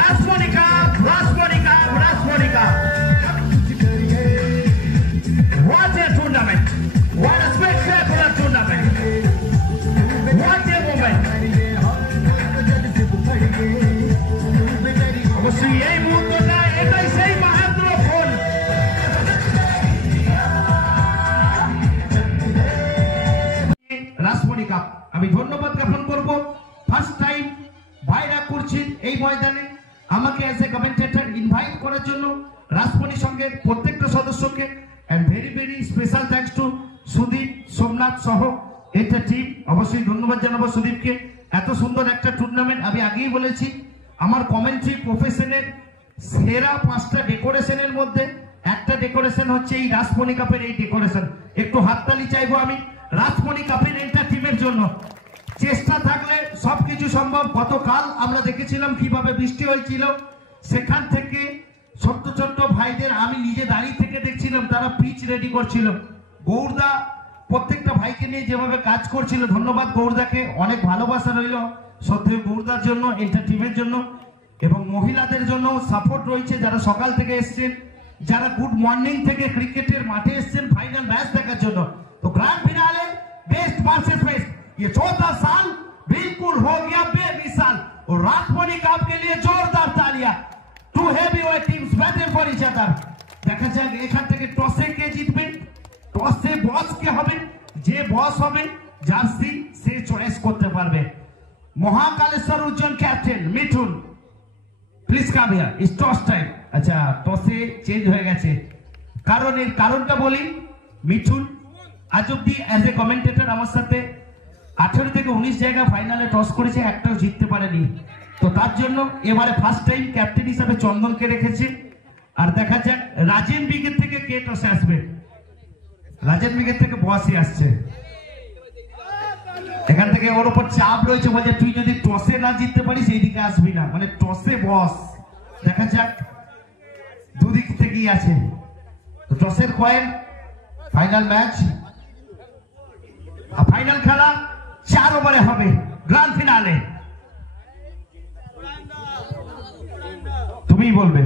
Rasmoni Cup, Rasmoni Cup, Rasmoni Cup. What a tournament! What a spectacular tournament! What a moment! অবশ্যই এই মুহূর্তটা এটাই সেই মাহাত্র phone. Rashmoni cup আমি ধন্যবাদ জ্ঞাপন করব ফার্স্ট টাইম ভাইরা করছেন এই ময়দানে আমাকে অ্যাজ এ কমেন্টেটর ইনভাইট করার জন্য রাসমণি সঙ্গে প্রত্যেকটা সদস্যকে and very very special thanks to Sudip Somnath সহ এটা টিম। অবশ্যই ধন্যবাদ জানাবো সুদীপকে। এত সুন্দর একটা টুর্নামেন্ট আমি আগেই বলেছি আমার কমেন্ট্রি প্রফেশনের সেরা 5টা ডেকোরেশনের মধ্যে একটা ডেকোরেশন হচ্ছে এই রাসমণি কাপের এই ডেকোরেশন। একটু হাততালি চাইবো আমি রাসমণি কাপের এন্টার টিমের জন্য। চেষ্টা থাকলে সবকিছু সম্ভব। গতকাল আমরা দেখেছিলাম কিভাবে বৃষ্টি হয়েছিল, সেখান থেকে ছোট্ট ছোট্ট ভাইদের আমি নিজে দাঁড়িয়ে থেকে দেখছিলাম তারা পিচ রেডি করছিল। গৌরদা প্রত্যেকটা ভাইকে নিয়ে যেভাবে কাজ করছিল, ধন্যবাদ গৌরদাকে, অনেক ভালোবাসা রইল সত্যি গৌরদার জন্য, এন্টার টিমের জন্য এবং মহিলাদের জন্য সাপোর্ট রয়েছে যারা সকাল থেকে এসছেন, যারা গুড মর্নিং থেকে ক্রিকেটের মাঠে এসছেন ফাইনাল ম্যাচ দেখার জন্য। तो grand finale best versus best ये 14 साल बिल्कुल हो गया बेमिसाल और रासमणि कप के लिए जोरदार तालियां। Two heavyweight teams battle for each other. দেখা যাক এখান থেকে টসে কে জিতবে, টসে বস কে হবে, যে বস হবে জার্সি সে চয়েস করতে পারবে। Mahakaleshwar Ujjwal captain Mithun please come here it's toss time. আচ্ছা টসে চেঞ্জ হয়ে গেছে, কারণ এর কারণটা বলি। মিঠুন আজ অব্দি অ্যাজ এ কমেন্টেটর আমার সাথে 18 থেকে 19 জায়গা ফাইনালে টস করেছে, একটাও জিততে পারেনি। তো তার জন্য এবারে ফার্স্ট টাইম ক্যাপ্টেন হিসাবে চন্দনকে রেখেছে। আর দেখা যাক রাজেন বিগের থেকে কে টসে আসবে। রাজেন বিগের থেকে বসই আসছে, এখান থেকে ওর উপর চাপ রয়েছে, বলছে তুই যদি টসে না জিততে পারিস এই দিকে আসবি না, মানে টসে বস। দেখা যাক দুদিক থেকেই আছে। টসের কয়েন ফাইনাল ম্যাচ, ফাইনাল খেলা 4 ওভারে হবে গ্র্যান্ড ফিনালে। তুমি বলবে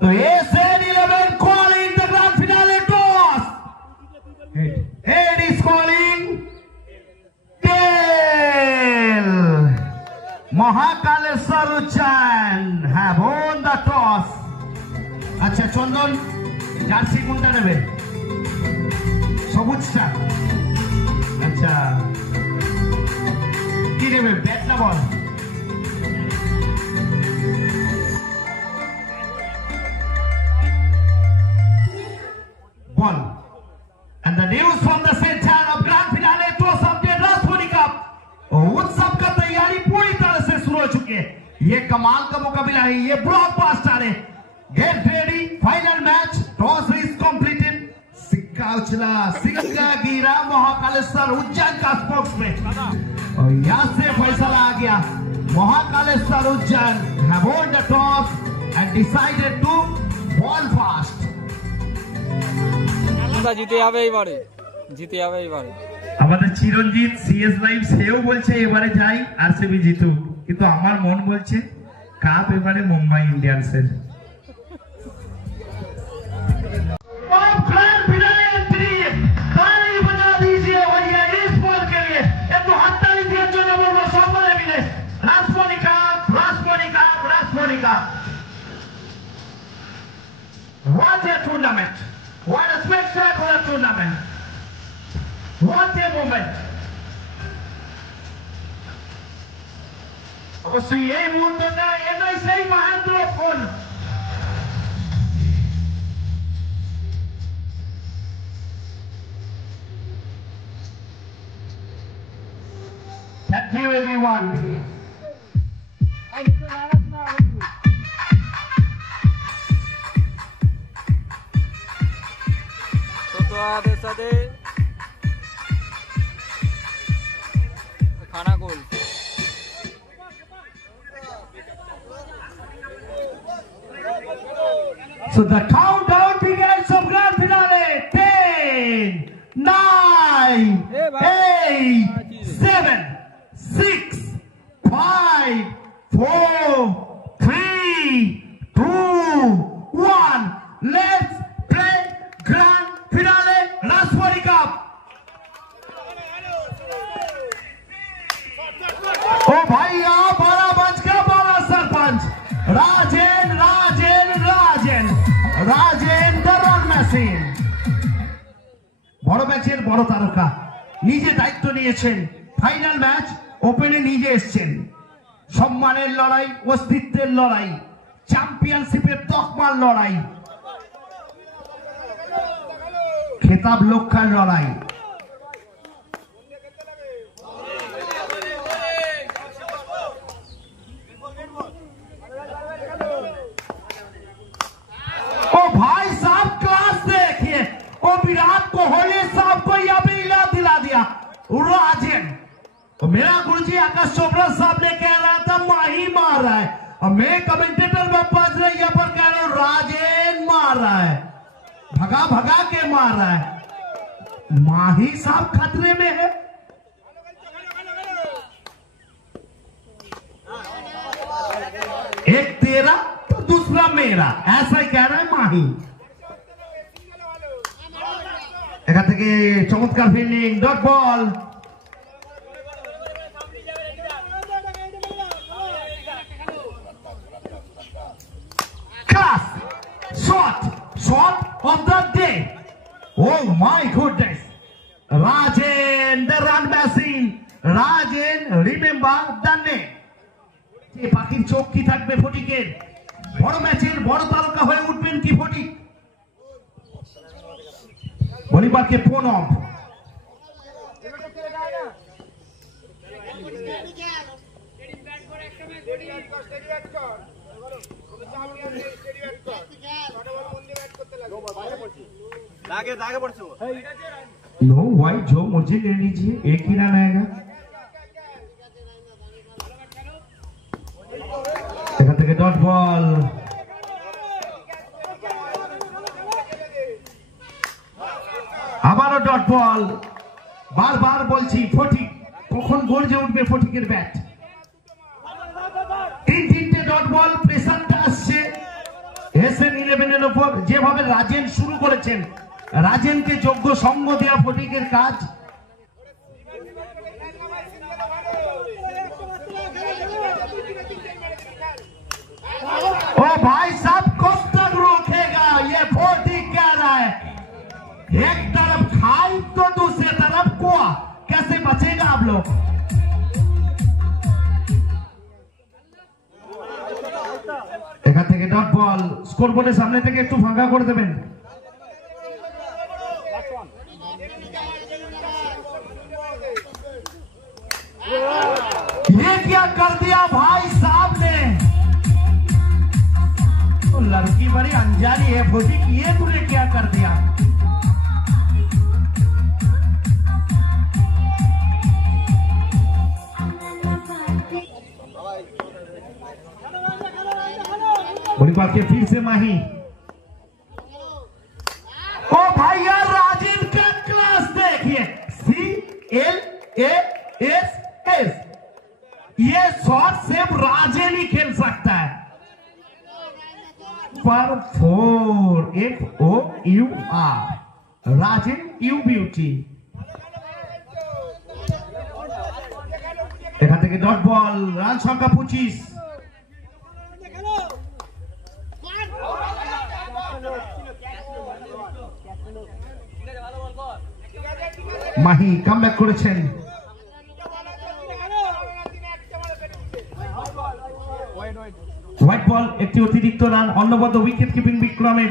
তো SN11 calling the grand finale toss. Head is calling tail. Mahakaleshwar Uchan have won the toss. আচ্ছা চন্দন জার্সি কোনটা নেবে? সবুজটা। আচ্ছা কি নেবে, ব্যাট না বল? বল। And the news from the center of grand finale toss of the Rasmani cup. उत्सव का तैयारी पूरी तरह से शुरू हो चुकी है। ये कमाल का मुकाबला है, ये ब्लॉकबस्टर है। Get ready, final match, toss is completed. सिक्का उछला, सिक्का गिरा महाकालेश्वर उज्जैन का स्पोक्स में और यहाँ से फैसला आ गया। Mahakaleshwar Ujjain have won the toss and decided to ball fast. জিতে যাবে এবারে, জিতে যাবে এবারে। আমাদের চিরঞ্জিত সিএস লাইভ সেও বলছে এবারে যাই আরসিবি জিতুক, কিন্তু আমার মন বলছে কাপ এবারে Mumbai ইন্ডিয়ান্সের। What a tournament! What a spectacular tournament! What a moment! অবশ্যই এই মুহূর্তটা এটাই সেই মাহাত্র ফোন। Thank you everyone. সাথে খানা গোল। So the countdown begins of grand finale. 10, 9, 8, 7, 6, 5, 4, 3, Rajen Rajen Rajen Rajen the run machine. বড় ম্যাচের বড় তারকা নিজে দায়িত্ব নিয়েছেন, ফাইনাল ম্যাচ ওপেনে নিজে এসছেন। সম্মানের লড়াই, অস্তিত্বের লড়াই, চ্যাম্পিয়নশিপের তকমার লড়াই, খেতাব লক্ষ্যার লড়াই। ओ भाई साहब क्लास देखिए, ओ विराट कोहली साहब को यहाँ पे दिला दिया राजन। तो मेरा गुरुजी आकाश चोपड़ा साहब ने कह रहा था माही मार रहा है, और मैं कमेंटेटर में बज रहे यहाँ पर कह रहा हूँ राजन मार रहा है, भगा भगा के मार रहा है। माही साहब खतरे में है। एक तेरा तो दूसरा मेरा, ऐसा ही कह रहा है माही। এখান থেকে চমৎকার fielding, dot ball. Class shot, shot of the day. Oh my goodness, Rajen the run machine, Rajen remember the name. এই পাখির চোখ কি থাকবে ফটিকের? বড় ম্যাচের বড় তারকা হয়ে উঠবেন কি ফটিক? বলিবারকে প্রণব। नो वाइट, जो मुझे ले लीजिए, एक ही रन आएगा। এখান থেকে ডট বল। আবারও ডট বল। বারবার বলছি ফটিক কখন গর্জে উঠবে ফটিকের ব্যাট। তিনটে ডট বল, প্রেসারটা আসছে এসএন 11 এর উপর। যেভাবে রাজেন শুরু করেছেন, রাজেনকে যোগ্য সঙ্গ দেওয়া ফটিকের কাজ। ओ भाई साहब कब तक रोकेगा ये फटिक कह रहा है। एक तरफ खाई तो दूसरे तरफ कुआ, कैसे बचेगा आप लोग? এখান থেকে ডট বল, স্কোর বোর্ডের সামনে থেকে একটু ফাঁকা করে দেবেন। ये क्या कर दिया भाई साहब ने? तो लड़की बड़ी अनजानी है फटिक, ये तूने क्या कर दिया? बॉलीबाल के फिर से माही। ओ भाई यार राजीव का क्लास देखिए, CLASS, ये शॉट सिर्फ राजेन ही खेल सकता है। पर 4 FOUR, राजेन ইউ বিউটি। এখান থেকে ডট বল, রান সংখ্যা 25। মাহি কামব্যাক করেছেন। হোয়াইট বল, একটি অতিরিক্ত রান, অন্নবদ্য উইকেট কিপিং বিক্রমের।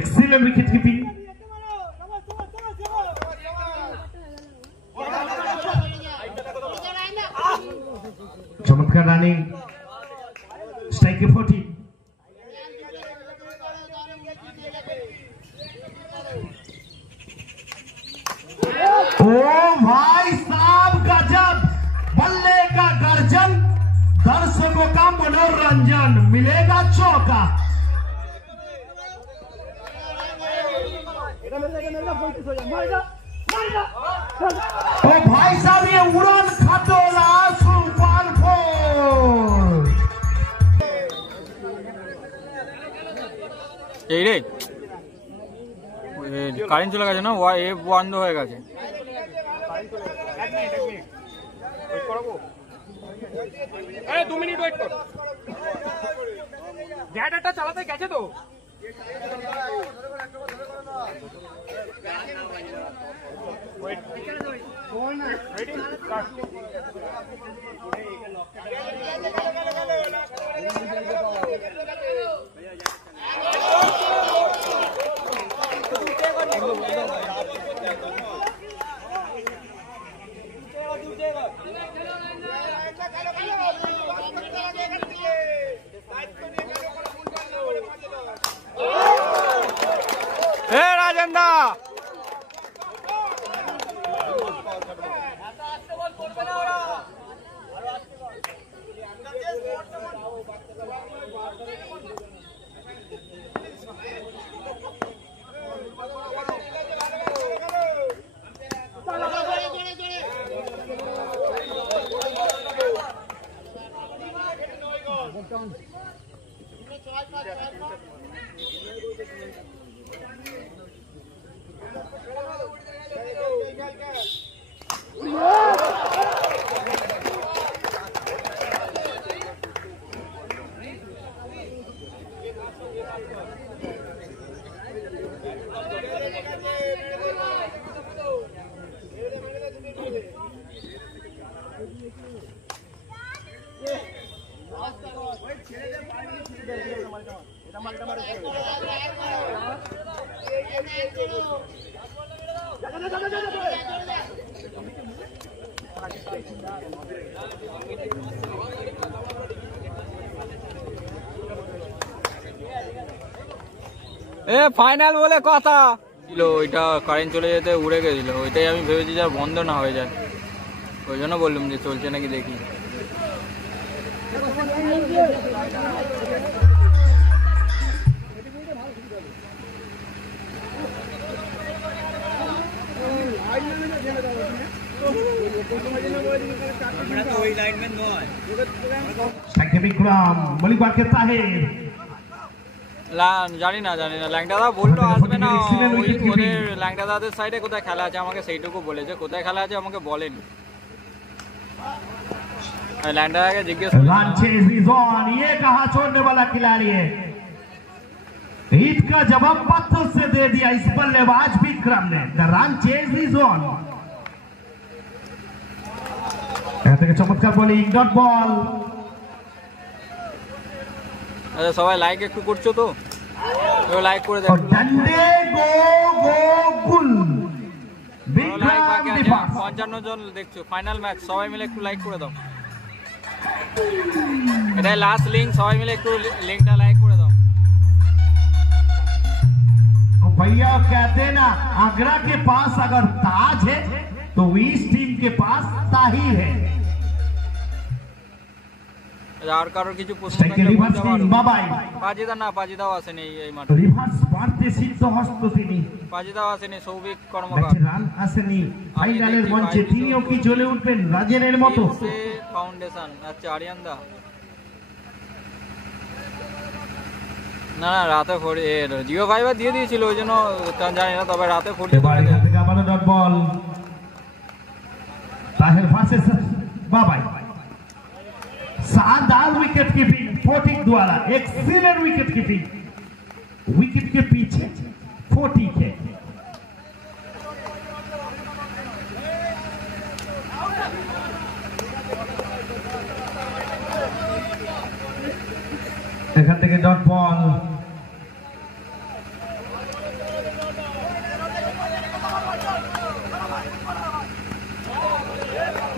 Excellent wicket keeping. চমৎকার রানিং, স্ট্রাইকে 40। ओ भाई साहब गजब, बल्ले का गर्जन, दर्शकों का मनोरंजन, मिलेगा चौका। ओ भाई साहब ये उड़न खटोला सुपर 4। এই রে কারেন্ট চলে গেছে না, এফ বন্ধ হয়ে গেছে। এক মিনিট ওয়েট করো। 2 মিনিট ওয়েট করো। গ্যাডারটা চালাতে গেছে তো রাজেন্দা ফাইনাল বলে কথা ছিল, ওইটা কারেন্ট চলে যেতে উড়ে গেছিল, ওইটাই আমি ভেবেছি যে বন্ধ না হয়ে যায়, ওই জন্য বললাম যে চলছে নাকি দেখি। জানি না ল্যাংটাদা বললো আসবে না, ওদের ল্যাংটাদাদের সাইডে কোথায় খেলা আছে আমাকে সেইটুকু বলেছে, কোথায় খেলা আছে আমাকে বলেনি। ল্যাংটাদাকে জিজ্ঞেস ये कहा छोड़ने वाला खिलाड़ी है, ईद का जवाब पत्थर से दे दिया इस बल्लेबाज विक्रम ने। The run chase is on. चमत्कार बॉलिंग, डॉट बॉल। আচ্ছা সবাই লাইক একটু করছো তো, লাইক করে দাও। डंडे गो गो गुल। লাইক বাকি আছে 55 জন দেখছো, ফাইনাল ম্যাচ, সবাই মিলে একটু লাইক করে দাও। এটাই লাস্ট লিংক, সবাই মিলে একটু লিংকটা লাইক করে দাও। भैया कहते ना आगरा के पास अगर ताज है तो इस टीम के पास ताही है। আর কারোর কিছু প্রশ্ন থাকলে বলতে পারো। পাজিদাও আসেনি এই মাঠে, রিভার্স পারতে সিদ্ধ হস্ত তিনি, পাজিদাও আসেনি, সৌভিক কর্মকার রান আসেনি। ফাইনালের মঞ্চে তিনিও কি জ্বলে উঠবেন রাজেনের মতো। ফাউন্ডেশন আচ্ছা আরিয়ানদা না রাতে জিও ফাইবার দিয়ে দিয়েছিল, ওই জন্য জানি না, তবে রাতে ডট বল। তাহের ভার্সেস বাবাই, शानदार विकेट कीपिंग फोर्टिक द्वारा, एक्सीलेंट विकेट कीपिंग, विकेट के पीछे फोर्टिक है। এখান থেকে ডট বল।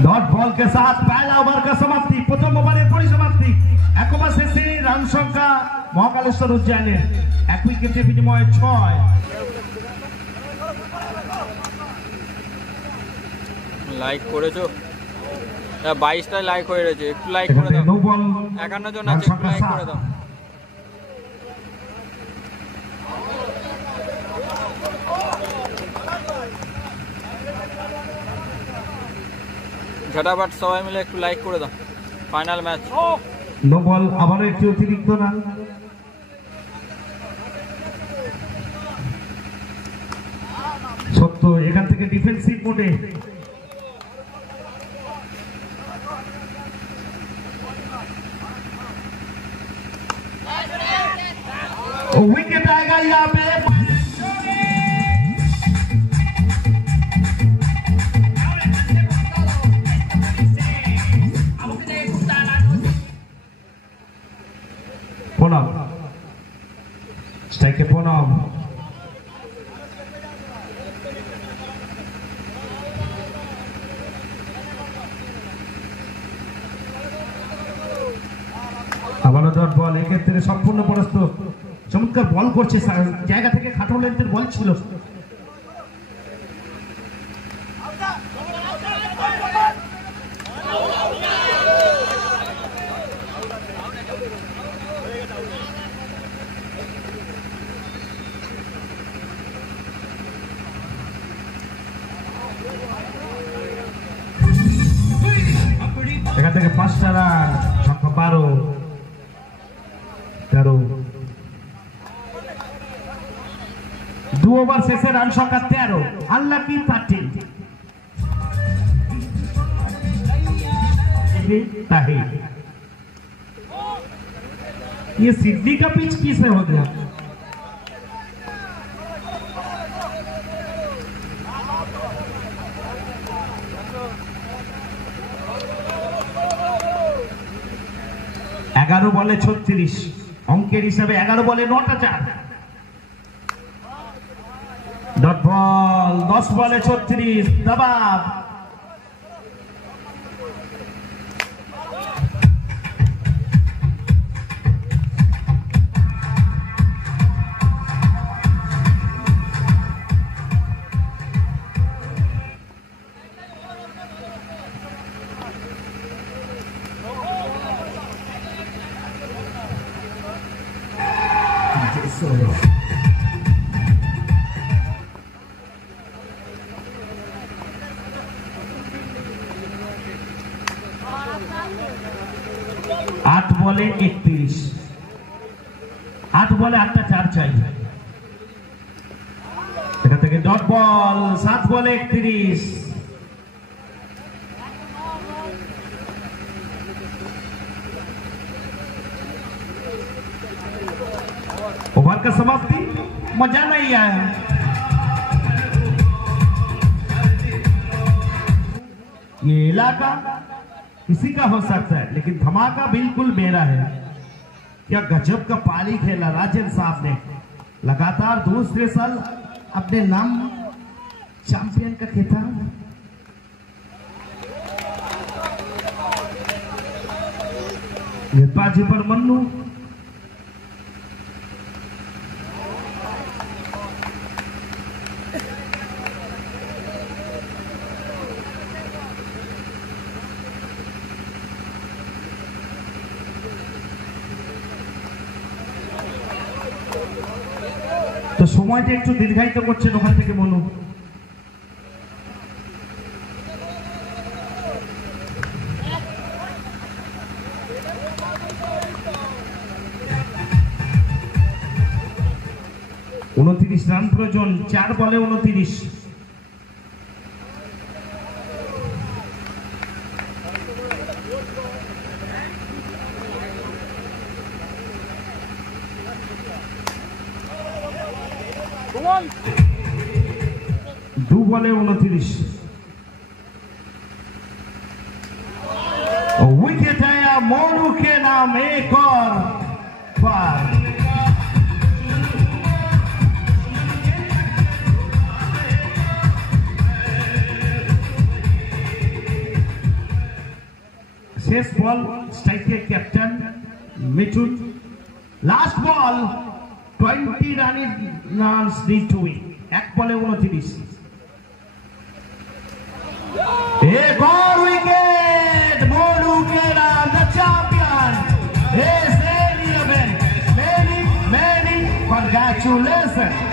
डॉट बॉल के साथ पहला ओवर का समाप्ति, प्रथम ओवरेर परिसमाप्ति। एक ओवर शेषे रान संख्या महाकालेश्वर उद्याনের এক উইকেটে বিনিময়ে 6। লাইক করেছো 22টা লাইক হয়ে গেছে, একটু লাইক করে দাও। 51 জন আছে, একটু লাইক করে দাও। ঝটাপট সবাই মিলে একটু লাইক করে দাও। ফাইনাল ম্যাচ, নো বল, আবারও একটি অতিরিক্ত রান। সত্য এখান থেকে ডিফেন্সিভ মোডে विकेट आएगा यहाँ पे। पूनम स्ट्राइक के पूनम আবারও ডট বল, এক্ষেত্রে সম্পূর্ণ প্রস্তুত। চমৎকার বল করছে, জায়গা থেকে খাটো লেন্থের বল ছিল। এখান থেকে 5টা রান, ছক্কা 12 13। 2 ওভার শেষে রান সংখ্যা 13, আনলাকি 13। ताहिर, ये सिडनी का पिच किसे हो गया? एगारो बॉले 36, अंकेर हिसाबे 11 बॉले 9टा 4। डॉट बॉल 10 बॉले 36, दबाव। आठ बॉले 31, 8 बॉले 8टा 4 चाहिए। डॉट बॉल 7 बॉले 31। ओवर का समाप्ति, मजा नहीं आया। ये इलाका किसी का हो सकता है, लेकिन धमाका बिल्कुल मेरा है। क्या गजब का पारी खेला राजन साहब ने। लगातार दूसरे साल अपने नाम चैंपियन का खिताब। बाजी पर मन्नू, তো সময়টা একটু দীর্ঘায়িত করছেন ওখান থেকে মনু। উনত্রিশ রান প্রয়োজন, 4 বলে 29। दो बॉले 29। विकेट आया मोनू के नाम, एक और पार। शेष बॉल स्ट्राइक के captain Mithun. Last ball 20 runs need to win। 1 বলে 29। एक और विकेट, मोनू के नाम, the champion is AD11। many congratulations।